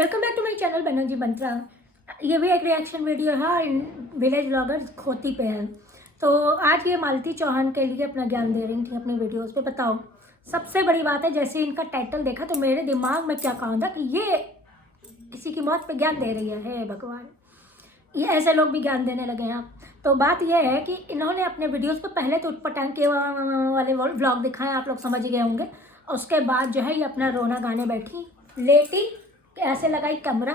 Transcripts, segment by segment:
Welcome back to my channel Banerjee बंत्रा। ये भी एक रिएक्शन वीडियो है और विलेज ब्लॉगर खोती पे है। तो आज ये मालती चौहान के लिए अपना ज्ञान दे रही थी अपनी वीडियोस पे। बताओ, सबसे बड़ी बात है, जैसे इनका टाइटल देखा तो मेरे दिमाग में क्या कहा था कि ये किसी की मौत पे ज्ञान दे रही है। हे भगवान, ये ऐसे लोग भी ज्ञान देने लगे हैं आप। तो बात यह है कि इन्होंने अपने वीडियोस पे पहले तो उटपटांग के वाले व्लॉग दिखाए, आप लोग समझ गए होंगे। और उसके बाद जो है ये अपना रोना गाने बैठी, लेटी, ऐसे लगाई कैमरा,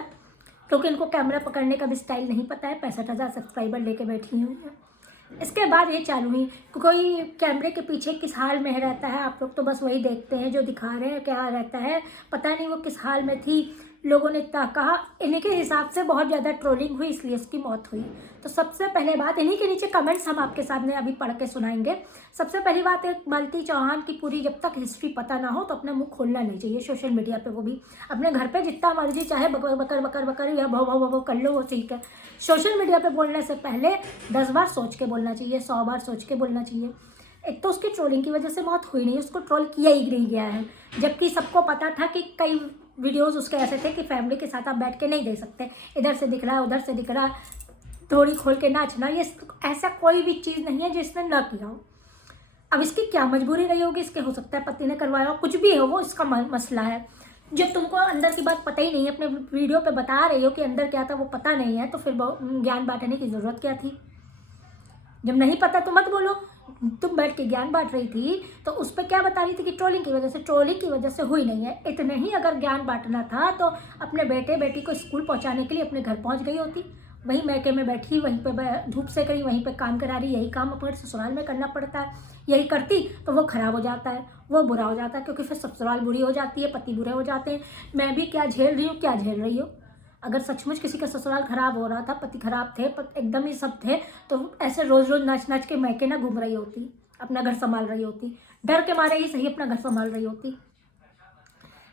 क्योंकि इनको कैमरा पकड़ने का भी स्टाइल नहीं पता है। 65,000 सब्सक्राइबर लेके बैठी हुई है। इसके बाद ये चालू हुई, कोई कैमरे के पीछे किस हाल में रहता है, आप लोग तो बस वही देखते हैं जो दिखा रहे हैं क्या रहता है, पता नहीं वो किस हाल में थी। लोगों ने इतना कहा, इन्हीं के हिसाब से बहुत ज़्यादा ट्रोलिंग हुई, इसलिए उसकी मौत हुई। तो सबसे पहले बात, इन्हीं के नीचे कमेंट्स हम आपके सामने अभी पढ़ के सुनाएंगे। सबसे पहली बात है, मालती चौहान की पूरी जब तक हिस्ट्री पता ना हो तो अपना मुंह खोलना नहीं चाहिए सोशल मीडिया पे। वो भी अपने घर पे जितना मर्जी चाहे बकर बकर बकर बकर या भव भव भव कर लो, वो ठीक है। सोशल मीडिया पे बोलने से पहले 10 बार सोच के बोलना चाहिए, 100 बार सोच के बोलना चाहिए। एक तो उसकी ट्रोलिंग की वजह से मौत हुई नहीं, उसको ट्रोल किया ही नहीं गया है। जबकि सबको पता था कि कई वीडियोस उसके ऐसे थे कि फैमिली के साथ आप बैठ के नहीं देख सकते, इधर से दिख रहा है उधर से दिख रहा, थोड़ी खोल के नाचना, ये ऐसा कोई भी चीज़ नहीं है जो इसने ना किया हो। अब इसकी क्या मजबूरी रही होगी, इसके हो सकता है पति ने करवाया हो, कुछ भी हो, वो इसका मसला है। जब तुमको अंदर की बात पता ही नहीं है, अपने वीडियो पे बता रही हो कि अंदर क्या था वो पता नहीं है, तो फिर ज्ञान बांटने की ज़रूरत क्या थी। जब नहीं पता तो मत बोलो। तुम बैठ के ज्ञान बांट रही थी तो उस पर क्या बता रही थी कि ट्रोलिंग की वजह से हुई नहीं है। इतने ही अगर ज्ञान बांटना था तो अपने बेटे बेटी को स्कूल पहुंचाने के लिए अपने घर पहुंच गई होती। वहीं मैके में बैठी, वहीं पे धूप से करी, वहीं पे काम करा रही। यही काम अपने ससुराल में करना पड़ता है। यही करती तो वो खराब हो जाता है, वो बुरा हो जाता है, क्योंकि फिर ससुराल बुरी हो जाती है, पति बुरे हो जाते हैं। मैं भी क्या झेल रही हूँ, क्या झेल रही हूँ। अगर सचमुच किसी का ससुराल खराब हो रहा था, पति खराब थे, एकदम ही सब थे, तो ऐसे रोज रोज नाच नाच के मैके ना घूम रही होती, अपना घर संभाल रही होती, डर के मारे ही सही अपना घर संभाल रही होती।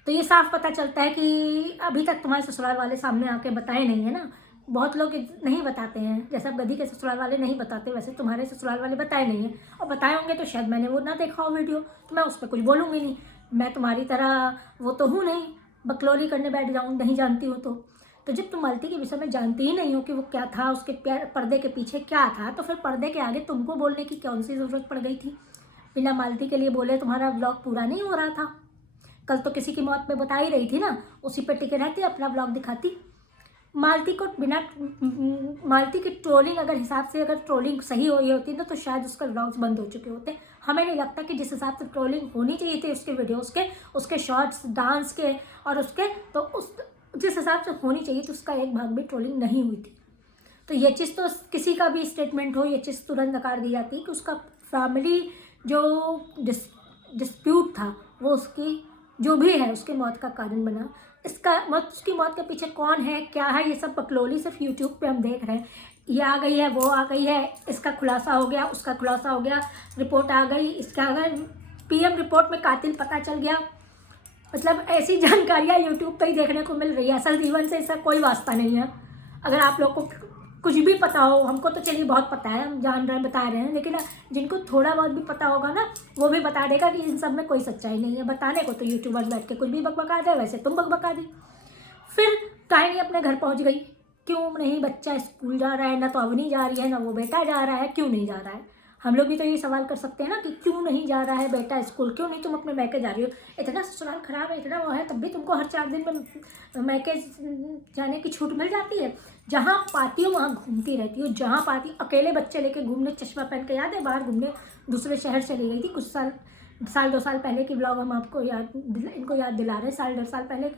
तो ये साफ पता चलता है कि अभी तक तुम्हारे ससुराल वाले सामने आके बताए नहीं है ना। बहुत लोग नहीं बताते हैं, जैसे अब गधी के ससुराल वाले नहीं बताते, वैसे तुम्हारे ससुराल वाले बताए नहीं हैं। और बताए होंगे तो शायद मैंने वो ना देखा हो वीडियो, तो मैं उस पर कुछ बोलूँगी नहीं। मैं तुम्हारी तरह वो तो हूँ नहीं, बकलोली करने बैठ जाऊँ नहीं जानती हूँ तो जब तुम मालती के विषय में जानती ही नहीं हो कि वो क्या था, उसके पर्दे के पीछे क्या था, तो फिर पर्दे के आगे तुमको बोलने की कौन सी ज़रूरत पड़ गई थी। बिना मालती के लिए बोले तुम्हारा व्लॉग पूरा नहीं हो रहा था। कल तो किसी की मौत पे बता ही रही थी ना, उसी पे टिके रहती, अपना व्लॉग दिखाती। मालती को बिना मालती की ट्रोलिंग अगर हिसाब से अगर ट्रोलिंग सही हो होती ना तो शायद उसका व्लॉग्स बंद हो चुके होते। हमें नहीं लगता कि जिस हिसाब से ट्रोलिंग होनी चाहिए थी उसके वीडियोस के, उसके शॉर्ट्स डांस के और उसके, तो उस जिस हिसाब से होनी चाहिए तो उसका एक भाग भी ट्रोलिंग नहीं हुई थी। तो ये चीज़ तो किसी का भी स्टेटमेंट हो, ये चीज़ तुरंत नकार दी जाती है कि उसका फैमिली जो डिस्प्यूट था वो उसकी जो भी है उसकी मौत का कारण बना। इसका उसकी मौत के पीछे कौन है क्या है, ये सब बकलोली सिर्फ यूट्यूब पे हम देख रहे हैं। ये आ गई है, वो आ गई है, इसका खुलासा हो गया, उसका खुलासा हो गया, रिपोर्ट आ गई, इसका आ गया, पीएम रिपोर्ट में कातिल पता चल गया। मतलब ऐसी जानकारियाँ यूट्यूब पे ही देखने को मिल रही है, असल जीवन से इसका कोई वास्ता नहीं है। अगर आप लोग को कुछ भी पता हो, हमको तो चलिए बहुत पता है, हम जान रहे हैं बता रहे हैं, लेकिन जिनको थोड़ा बहुत भी पता होगा ना वो भी बता देगा कि इन सब में कोई सच्चाई नहीं है। बताने को तो यूट्यूबर्स बैठ के कुछ भी बकबका दे, वैसे तुम बकबका दी। फिर कहानी अपने घर पहुंच गई, क्यों नहीं बच्चा स्कूल जा रहा है, ना तो अवनी जा रही है ना वो बेटा जा रहा है, क्यों नहीं जा रहा है। हम लोग भी तो ये सवाल कर सकते हैं ना कि क्यों नहीं जा रहा है बेटा स्कूल, क्यों नहीं तुम अपने मैके जा रही हो। इतना ससुराल खराब है, इतना वो है, तब भी तुमको हर 4 दिन में मैके जाने की छूट मिल जाती है। जहाँ पाती हो वहाँ घूमती रहती हो, जहाँ पाती अकेले बच्चे लेके घूमने, चश्मा पहन के, याद है बाहर घूमने दूसरे शहर चली गई थी कुछ साल 2 साल पहले की ब्लॉग हम आपको इनको याद दिला रहे हैं, साल 1.5 साल पहले।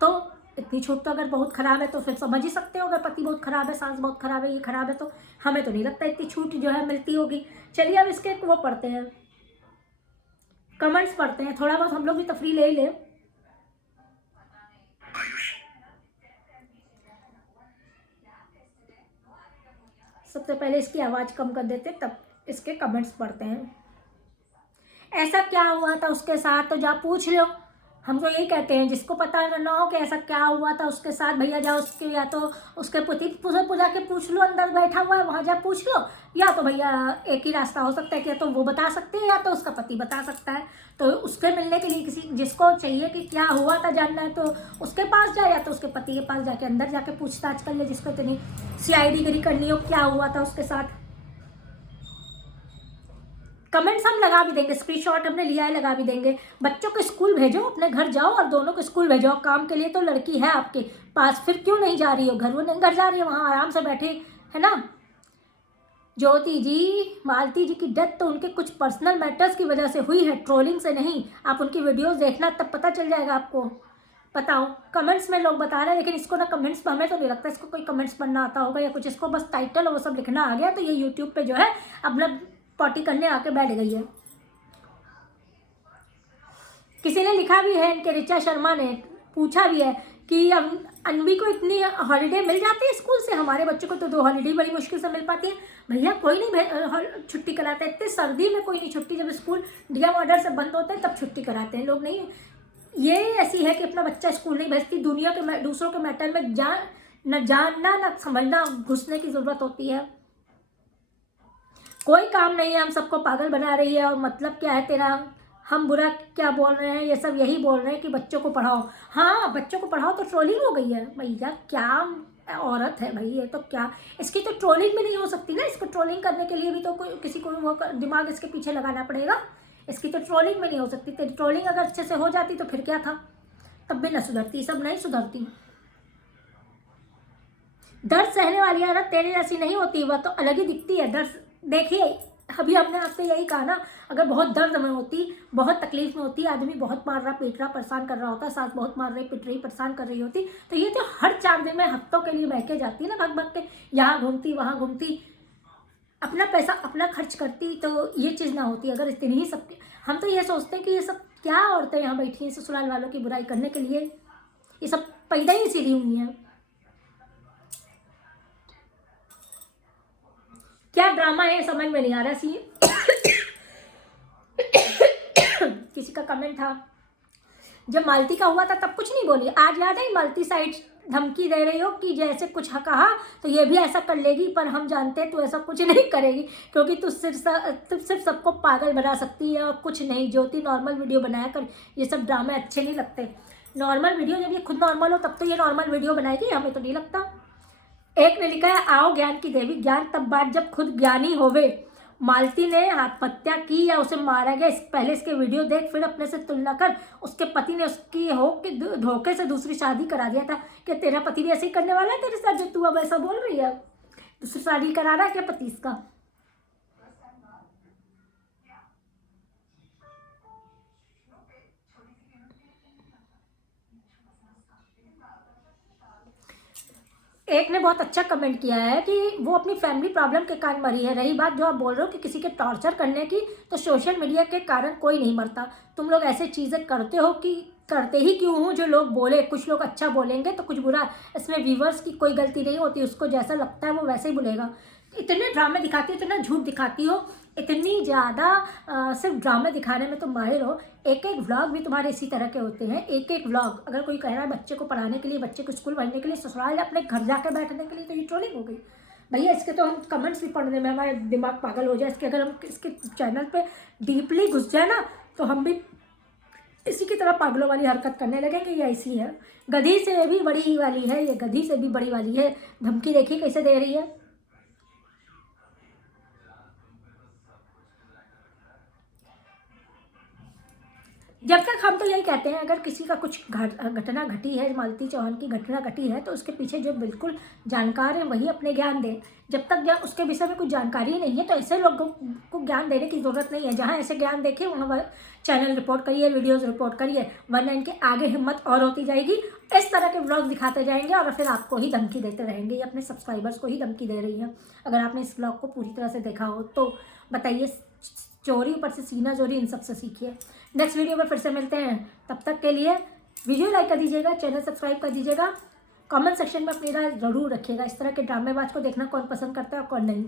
तो इतनी छूट तो अगर बहुत ख़राब है तो फिर समझ ही सकते हो, अगर पति बहुत ख़राब है, सास बहुत ख़राब है, ये ख़राब है, तो हमें तो नहीं लगता इतनी छूट जो है मिलती होगी। चलिए अब इसके वो पढ़ते हैं, कमेंट्स पढ़ते हैं, थोड़ा बहुत हम लोग भी तफरी ले ही ले। सबसे पहले इसकी आवाज़ कम कर देते तब इसके कमेंट्स पढ़ते हैं। ऐसा क्या हुआ था उसके साथ तो जा पूछ लो, हम तो यही कहते हैं, जिसको पता ना हो कि ऐसा क्या हुआ था उसके साथ, भैया जाओ उसके, या तो उसके पति पूजा के पूछ लो, अंदर बैठा हुआ है वहाँ जा पूछ लो, या तो भैया एक ही रास्ता हो सकता है कि या तो वो बता सकते हैं या तो उसका पति बता सकता है। तो उसके मिलने के लिए किसी जिसको चाहिए कि क्या हुआ था जानना है तो उसके पास जाए, या तो उसके पति के पास जाके अंदर जाके पूछताछ कर ले, जिसको इतनी CID गिरी करनी हो क्या हुआ था उसके साथ। कमेंट्स हम लगा भी देंगे, स्क्रीनशॉट हमने लिया है लगा भी देंगे। बच्चों को स्कूल भेजो, अपने घर जाओ और दोनों को स्कूल भेजो। काम के लिए तो लड़की है आपके पास, फिर क्यों नहीं जा रही हो घर? वो नहीं घर जा रही है, वहाँ आराम से बैठे है ना। ज्योति जी, मालती जी की डेथ तो उनके कुछ पर्सनल मैटर्स की वजह से हुई है, ट्रोलिंग से नहीं। आप उनकी वीडियोस देखना, तब पता चल जाएगा आपको। बताओ, कमेंट्स में लोग बता रहे हैं, लेकिन इसको ना कमेंट्स हमें तो नहीं लगता इसको कोई कमेंट्स पढ़ना आता होगा या कुछ, इसको बस टाइटल और वो सब लिखना आ गया, तो ये यूट्यूब पे जो है अपना पॉटी करने आके बैठ गई है। किसी ने लिखा भी है, इनके ऋचा शर्मा ने पूछा भी है कि अब अनवी को इतनी हॉलीडे मिल जाती है स्कूल से, हमारे बच्चों को तो 2 हॉलीडे बड़ी मुश्किल से मिल पाती है। भैया कोई नहीं छुट्टी कराता है, इतनी सर्दी में कोई नहीं छुट्टी, जब स्कूल डीएम ऑर्डर से बंद होते हैं तब छुट्टी कराते हैं लोग। नहीं, ये ऐसी है कि अपना बच्चा स्कूल नहीं भेजती, दुनिया के दूसरों के मैटर में न जानना न समझना, घुसने की ज़रूरत होती है। कोई काम नहीं है, हम सबको पागल बना रही है। और मतलब क्या है तेरा, हम बुरा क्या बोल रहे हैं, ये सब यही बोल रहे हैं कि बच्चों को पढ़ाओ। हाँ, बच्चों को पढ़ाओ तो ट्रोलिंग हो गई है। भैया क्या औरत है भाई, ये तो क्या, इसकी तो ट्रोलिंग भी नहीं हो सकती ना। इसको ट्रोलिंग करने के लिए भी तो कोई किसी को वो दिमाग इसके पीछे लगाना पड़ेगा। इसकी तो ट्रोलिंग भी नहीं हो सकती। तेरी ट्रोलिंग अगर अच्छे से हो जाती तो फिर क्या था, तब भी ना सुधरती, सब नहीं सुधरती। दर्द सहने वाली औरत तेरे जैसी नहीं होती, वह तो अलग ही दिखती है। दर्द देखिए, अभी हमने आपसे यही कहा ना, अगर बहुत दर्द में होती, बहुत तकलीफ में होती, आदमी बहुत मार रहा पीट रहा परेशान कर रहा होता, सास बहुत मार रही पीट रही परेशान कर रही होती, तो ये तो हर 4 दिन में हफ्तों के लिए बहके जाती ना, भग भग के यहाँ घूमती वहाँ घूमती, अपना पैसा अपना खर्च करती, तो ये चीज़ ना होती। अगर इतनी ही सब, हम तो ये सोचते हैं कि ये सब क्या औरतें यहाँ बैठी हैं ससुराल वालों की बुराई करने के लिए, ये सब पैदा ही इसीलिए हुई हैं। क्या ड्रामा है समझ में नहीं आ रहा। सी किसी का कमेंट था, जब मालती का हुआ था तब कुछ नहीं बोली, आज याद है मालती साइड धमकी दे रही हो कि जैसे कुछ कहा तो ये भी ऐसा कर लेगी, पर हम जानते हैं तू ऐसा कुछ नहीं करेगी, क्योंकि तू सिर्फ सबको पागल बना सकती है और कुछ नहीं। ज्योति, नॉर्मल वीडियो बनाया कर, ये सब ड्रामे अच्छे नहीं लगते। नॉर्मल वीडियो, जब ये खुद नॉर्मल हो तब तो ये नॉर्मल वीडियो बनाएगी, हमें तो नहीं लगता। एक ने लिखा है, आओ ज्ञान की देवी, ज्ञान तब बात जब खुद ज्ञानी होवे। मालती ने आत्महत्या की या उसे मारा गया, पहले इसके वीडियो देख, फिर अपने से तुलना कर। उसके पति ने उसकी धोखे से दूसरी शादी करा दिया था। क्या तेरा पति भी ऐसे ही करने वाला है तेरे साथ, जो तू अब ऐसा बोल रही है? दूसरी शादी करा रहा है क्या पति इसका? एक ने बहुत अच्छा कमेंट किया है कि वो अपनी फैमिली प्रॉब्लम के कारण मरी है। रही बात जो आप बोल रहे हो कि किसी के टॉर्चर करने की, तो सोशल मीडिया के कारण कोई नहीं मरता। तुम लोग ऐसे चीज़ें करते हो कि करते ही क्यों हो, जो लोग बोले, कुछ लोग अच्छा बोलेंगे तो कुछ बुरा, इसमें व्यूवर्स की कोई गलती नहीं होती, उसको जैसा लगता है वो वैसे ही बोलेगा। इतने ड्रामे दिखाती हो, इतना झूठ दिखाती हो, इतनी ज़्यादा सिर्फ ड्रामे दिखाने में तुम माहिर हो। एक एक व्लॉग भी तुम्हारे इसी तरह के होते हैं। एक एक व्लॉग, अगर कोई कह रहा है बच्चे को पढ़ाने के लिए, बच्चे को स्कूल पढ़ने के लिए, ससुराल अपने घर जाकर बैठने के लिए, तो ये ट्रोलिंग हो गई भैया। इसके तो हम कमेंट्स भी पढ़ने में हमारे दिमाग पागल हो जाए इसके। अगर हम इसके चैनल पे डीपली घुस जाए ना, तो हम भी इसी की तरह पागलों वाली हरकत करने लगे कि ये ऐसी है, गधी से भी बड़ी वाली है, ये गधी से भी बड़ी वाली है। धमकी देखिए कैसे दे रही है। जब तक हम तो यही कहते हैं, अगर किसी का कुछ घटना घटी है, मालती चौहान की घटना घटी है, तो उसके पीछे जो बिल्कुल जानकार है वही अपने ज्ञान दे। जब तक उसके विषय में कुछ जानकारी नहीं है तो ऐसे लोगों को ज्ञान देने की ज़रूरत नहीं है। जहाँ ऐसे ज्ञान देखे वहाँ चैनल रिपोर्ट करिए, वीडियोज़ रिपोर्ट करिए, वरना इनके आगे हिम्मत और होती जाएगी। इस तरह के व्लॉग दिखाते जाएंगे और फिर आपको ही धमकी देते रहेंगे। ये अपने सब्सक्राइबर्स को ही धमकी दे रही है। अगर आपने इस व्लॉग को पूरी तरह से देखा हो तो बताइए, चोरी ऊपर से सीना चोरी, इन सबसे सीखिए। नेक्स्ट वीडियो में फिर से मिलते हैं, तब तक के लिए वीडियो लाइक कर दीजिएगा, चैनल सब्सक्राइब कर दीजिएगा, कमेंट सेक्शन में अपनी राय ज़रूर रखिएगा। इस तरह के ड्रामेबाज को देखना कौन पसंद करता है और कौन नहीं।